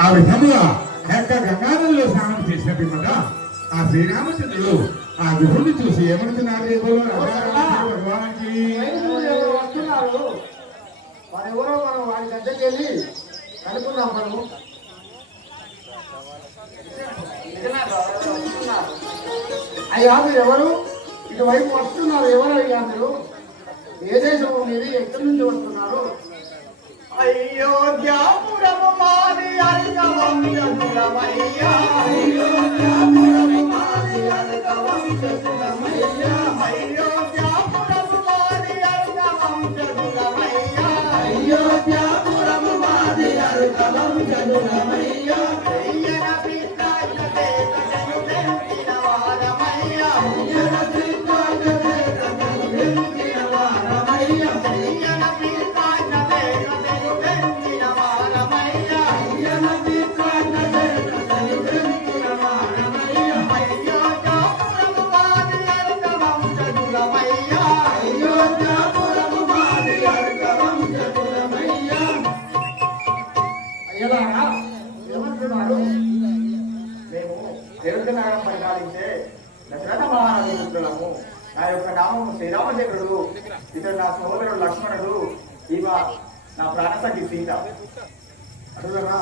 ఆ విధముగా గంగానదిలో స్నానం చేసిన పిమ్మట ఆ శ్రీరామచంద్రుడు ఆ గుహుడిని చూసి ఏమనుకున్నారు భగవానికి వస్తున్నారు వారెవరో మనం వారి దగ్గరికి వెళ్ళి కనుక్కున్నాం. మనము అయ్యా మీరు ఎవరు ఇటువైపు వస్తున్నారు? ఎవరు అయ్యా మీరు? ఏ దేశం మీది? ఎక్కడి నుంచి వస్తున్నారు? అయోధ్యాపురము మాది అర్కవంశములమయ్యా, అయోధ్యాపురము మాది అర్కవంశములమయ్యా, అయోధ్యాపురము మాది అర్కవంశములమయ్యా, అయోధ్యాపురము మాది అర్కవంశములమయ్యా, అయ్యన పిత్రాయ దేశము వెంటిన వారమయ్యా, అయ్యన పిత్రాయ దేశము వెంటిన వారమయ్యా, అయ్యన పిత్రాయ ఏమంటున్నారు? మేము అయోధ్య నగరం పరిపాలించే దశరథ మహారాజు పుత్రులము. నా యొక్క నామము శ్రీరామచంద్రుడు, ఇతడు నా సోదరుడు లక్ష్మణుడు, ఈమె నా ప్రాణసఖి సీత. అడుగురా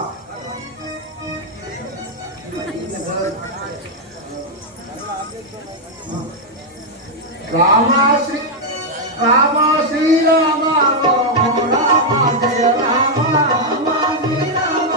రామ శ్రీరామ రామ జయ రామ రామ శ్రీరామ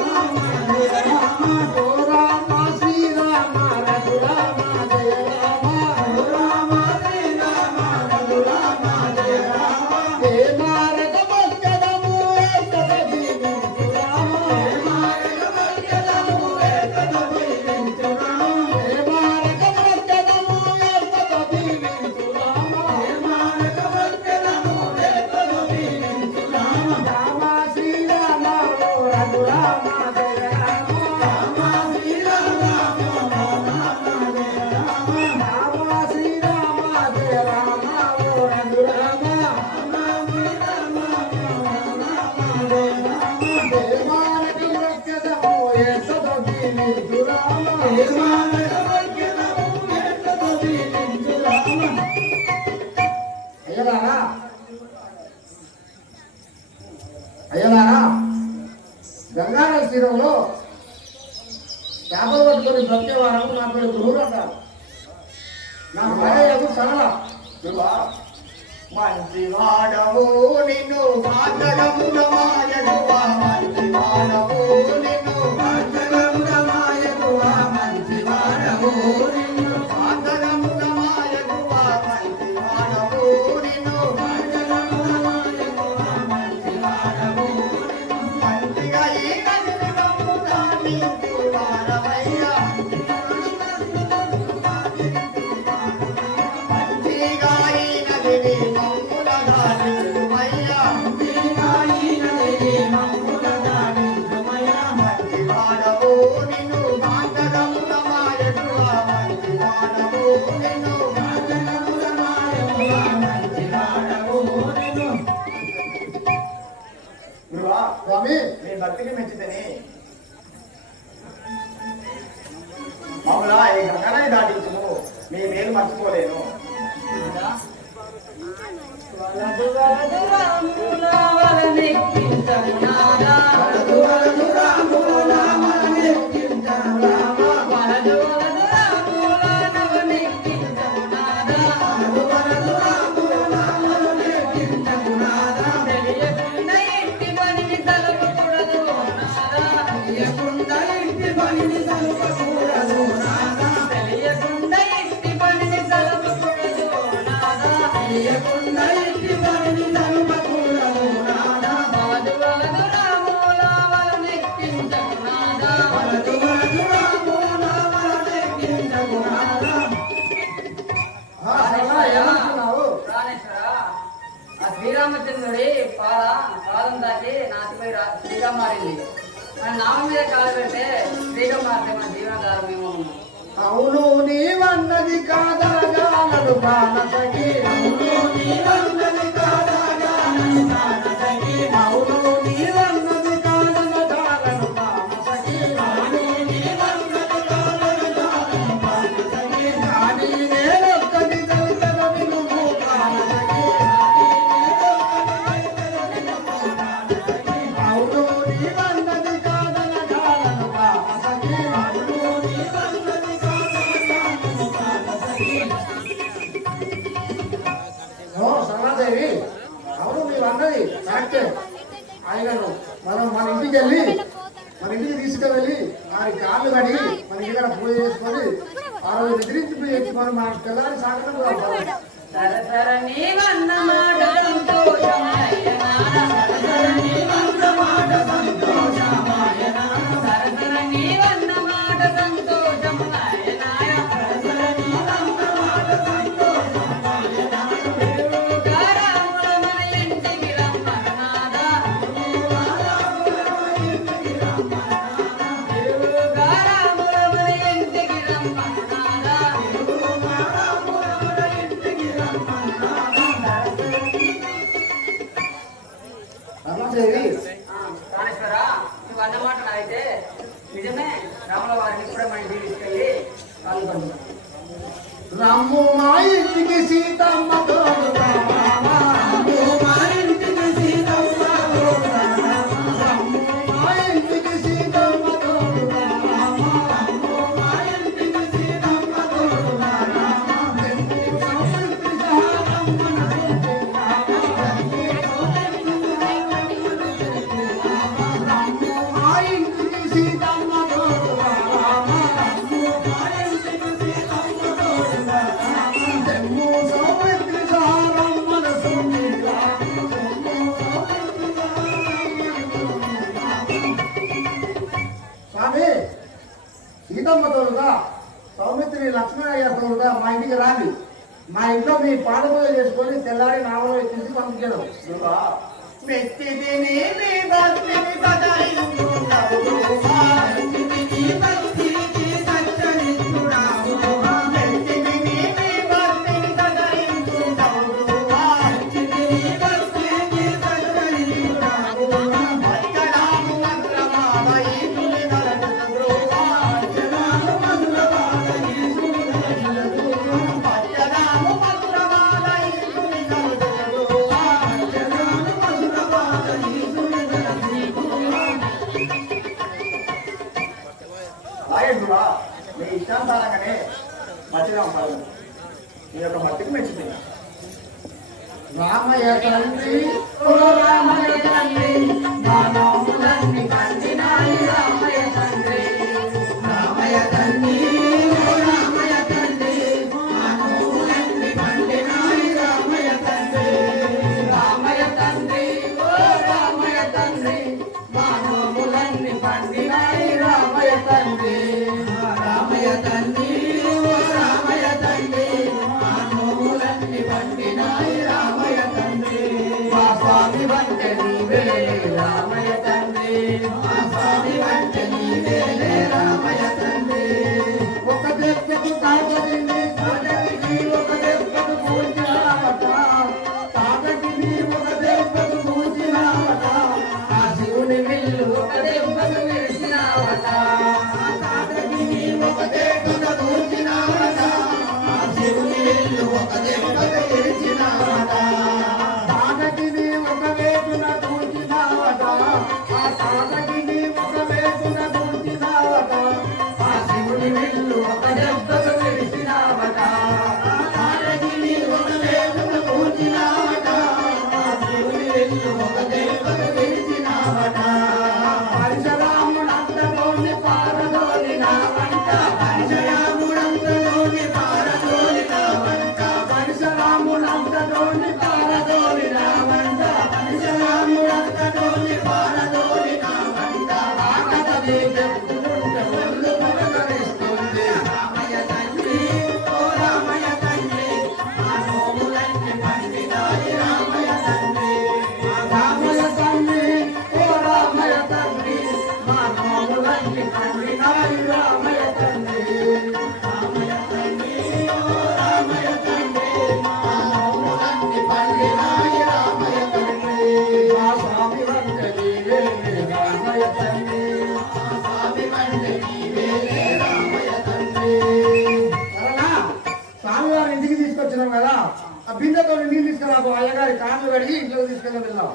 రామ జయ రామ ఓ రామ శ్రీరామ రఘురామ జయ రామ ఓ రామ శ్రీరామ రఘురామ జయ రామ హే మారక మధ్యదము ఏకద జీవించు రామ హే మారక మధ్యదము ఏకద జీవించు రామ హే మారక మధ్యదము ఏకద జీవించు రామ హే మారక మధ్యదము ఏకద జీవించు రామ రామ శ్రీరామ రఘురామ జయ రామ రామ శ్రీరామ రామ జయ రామ రామ శ్రీరామ జయ రామ రఘురామ రామ శ్రీరామ జయ రామ దేవానికి మధ్యదము ఏకద జీవించు రామ దేవానికి మధ్యదము ఏకద జీవించు రామ. అయ్యలారా గంగానది తీరంలో చేపలు పట్టుకొని బ్రతికే వారు నా పేరు గురువులు అంటారు. నా భార్యకు సరళ. ధ్రువా, మంచివాడవు నిన్ను మాటలముల మాయగువా, మంచివాడవు నిన్ను మాటలముల మాయగువా, మంచివాడవు నిన్ను మాటలముల మాయగువా, మంచివాడవు నిన్ను మాటలముల మాయగువా, మంచివాడవు నిన్ను మంచిగా ఈ నదిని నమ్ముతా నీకు వారమయ్యా, మంచిగా ఈ నదిని మమ్ముల దాటించుమయ్యా, మంచిగా ఈ నదిని మమ్ముల దాటించుమయ్యా, మంచివాడవు నిన్ను మాటలముల మాయగువా, మంచివాడవు నిన్ను మాటలముల మాయగువా, మంచివాడవు నిన్ను. గురువా, స్వామి నీ భక్తికి మెచ్చితేనే మమ్మల్ని ఈ గంగనాన్ని దాటించుము, మీ మేలు మర్చిపోలేను. వలదు వలదు రాముల వలనెక్కించను నాదా, వలదు వలదు రాముల వలనెక్కించను రామా, వలదు వలదు రాముల వలనెక్కించను నాదా, వలదు వలదు రాముల వలనెక్కించను నాదా, తెలియకుండా ఇంటి పనిని తలపకూడదు నాదా, తెలియకుండా ఇంటి పనిని సలుపకూడదు నాదా, తెలియకుండా ఇంటి పనిని తలపకూడదు నాదా, తెలియకుండా ఇంటి పనిని సలుపకూడదు నాదా, వలదు వలదు రాముల వలనెక్కించను నాదా, వలదు వలదు రాముల వలనెక్కించను నాదా. సరళ ఏమంటున్నావు? ప్రాణేశ్వర, ఆ శ్రీరామచంద్రుడి పాదం దాటి నాటిపై శ్రీగా మారింది. మన నామం మీద కాలు పెడితే శ్రీగా మారితే మన జీవనాధారం ఏమో. అవును నీవన్నది కాదనగానడు బాణసగి, అవును నీవన్నది కాదనగానడు బాణసగి, అవును నీవన్నది కాదనగానడు బాణసగి, అవును నీవన్నది కాదనగానడు బాణసగి, కానీ నేనొక్కటి తెలుసన వినుము బాణసగి, అవును నీవన్నది కాదనగానడు బాణసగి, అవును నీవన్నది కాదనగానడు బాణసగి. ఓ సరళాదేవి, అవును మీరు అన్నది కరెక్టే. ఆయనను మనం మన ఇంటికి వెళ్ళి మన ఇంటికి తీసుకువెళ్ళి వారి కాళ్ళు కడిగి మన ఇంటి దగ్గర పూజ చేసుకొని ఆ రోజు నిద్రించి చేసుకొని మన పిల్లలు సాగడం సరసర నీవన్న మాట సంతోషమాయనా, సరసర నీవన్న మాట సంతోషమాయనా, సరసర నీవన్న మాట సంతోషమాయనా, సరసర నీవన్న మాట సంతోషమాయనా, దేవుడా రాముల మన ఇంటికి రమ్మన్నాదా, దేవుడా రాముల మన ఇంటికి రమ్మన్నాదా, సరళాదేవి ప్రాణేశ్వర, నువ్వు అన్నమాట అయితే నిజమే. రాముల వారిని ఇప్పుడే మన ఇంటికి తీసుకెళ్ళి పాల్గొంటున్నాం. రమ్ము మా ఇంటికి సీతమ్మ తోడు రామా, రమ్ము మా ఇంటికి సీతమ్మ తోడు రామా, రమ్ము మా ఇంటికి సీతమ్మ తోడు రామా, రమ్ము మా ఇంటికి సీతమ్మ తోడు రామా, వెండి సౌమిత్రి సహారమ్మ నడుంటి రామా, వెండి సౌమిత్రి సహారమ్మ నడుంటి రామా, రమ్ము మా ఇంటికి సీతమ్మ తోడు రామా, రమ్ము మా ఇంటికి సీతమ్మ తోడు రామా, వెండి సౌమిత్రి సహారమ్మ నడుంటి రామా, వెండి సౌమిత్రి సహారమ్మ నడుంటి రామా. స్వామి, సీతమ్మ తోడుగా సౌమిత్రి లక్ష్మణయ్య తోడుగా మా ఇంటికి రాండి. మా ఇంట్లో మీ పాదపూజ చేసుకొని తెల్లారి నావలో ఎక్కించి పంపించడం. ధ్రువా, మెచ్చితిని నీ భక్తిని సదాయించున్నావు ధ్రువా, మెచ్చితిని నీ భక్తిని సచ్చరిస్తున్నావు ధ్రువా, మెచ్చితిని నీ భక్తిని సదాయించున్నావు ధ్రువా, మెచ్చితిని నీ భక్తిని సచ్చరిస్తున్నావు ధ్రువా, భక్తనాము మంత్రమాల ఈశుని నరకుడు ధ్రువా, భక్తనాము మంత్రమాల ఈశుని నరకుడు ధ్రువా, భక్తనాము మంత్రమాల ఈశుని నరకుడు ధ్రువా, భక్తనాము మంత్రమాల ఈశుని నరకుడు రాయడురా మీ ఇష్టానుసారంగానే మర్చిదాం సాగు నీ యొక్క భక్తికి మెచ్చిపోయినా రామయ్య తండ్రి ఓ రామయ్య తండ్రి మా నోములన్నీ పండినాయి రామయ్య తండ్రి రామయ్య తండ్రి ఓ రామయ్య తండ్రి మా నోములన్నీ పండినాయి రామయ్య తండ్రి రామయ్య తండ్రి ఓ రామయ్య తండ్రి మా నోములన్నీ పండినాయి రామయ్య తండ్రి రామయ్య తండ్రి ఓ రామయ్య తండ్రి మా నోములన్నీ పండినాయి రామయ్య తండ్రి మా స్వామి వంటే నీవే రామయ్య తండ్రి మా స్వామి వంటే నీవే రామయ్య తండ్రి ఒక దెబ్బకు తాతకిని తాతకి ఒక దెబ్బకు పూజినావట తాతకిని ఒక దెబ్బకు పూజినావట ఆ శివుని విల్లు ఒక దెబ్బకు విరిచినావట తాతకిని ఒక దెబ్బకు పూజినావట ఆ శివుని విల్లు ఒక దెబ్బకు విరిచినావట తాతకిని ఒక వేపున పూజినావట ఆ తాతకిని ఒక వేపున పూజినావట ఆ శివుని విల్లు ఒక దెబ్బకు విరిచినావట తాతకిని ఒక వేపున పూజినావట ఆ శివుని విల్లు ఒక దెబ్బకు విరిచినావట పరశురాముడంతలోని పారదోలినావంట పరశురాముడంతలోని పారదోలినావంట పరశురాముడంతలోని పారదోలినావంట పరశురాముడంతలోని పారదోలినావంట ఆకతది చెప్పుకుంటే ఒళ్ళు పులకరిస్తుంది రామయ్య తండ్రి ఓ రామయ్య తండ్రి మా నోములన్నీ పండినాయి రామయ్య తండ్రి రామయ్య తండ్రి ఓ రామయ్య తండ్రి మా నోములన్నీ పండినాయి రామయ్య తండ్రి రామయ్య తండ్రి ఓ రామయ్య తండ్రి మా నోములన్నీ పండినాయి రామయ్య తండ్రి మా స్వామి వంటే నీవే రామయ్య తండ్రి మా స్వామి వంటే నీవే రామయ్య తండ్రి సరేనా స్వామివారి ఇంటికి తీసుకొచ్చినాం కదా ఆ బిందెతో నీళ్ళు తీసుకురా అయ్యగారి కాళ్ళు కడిగి ఇంట్లోకి తీసుకెళ్ళి వెళ్దాం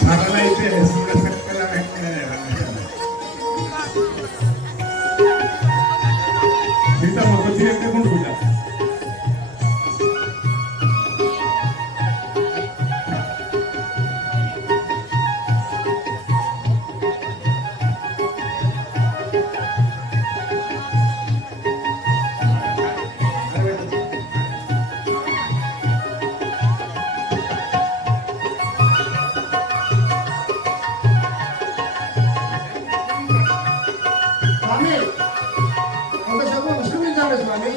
సరళైతే సీతమ్మ కొద్దిగా ఎత్తుకుంటుందా స్వామి కొంతసేపు విశ్రమించాలి స్వామి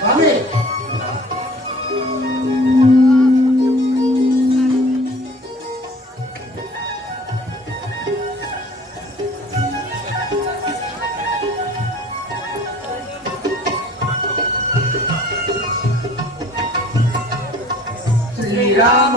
స్వామి శ్రీరామ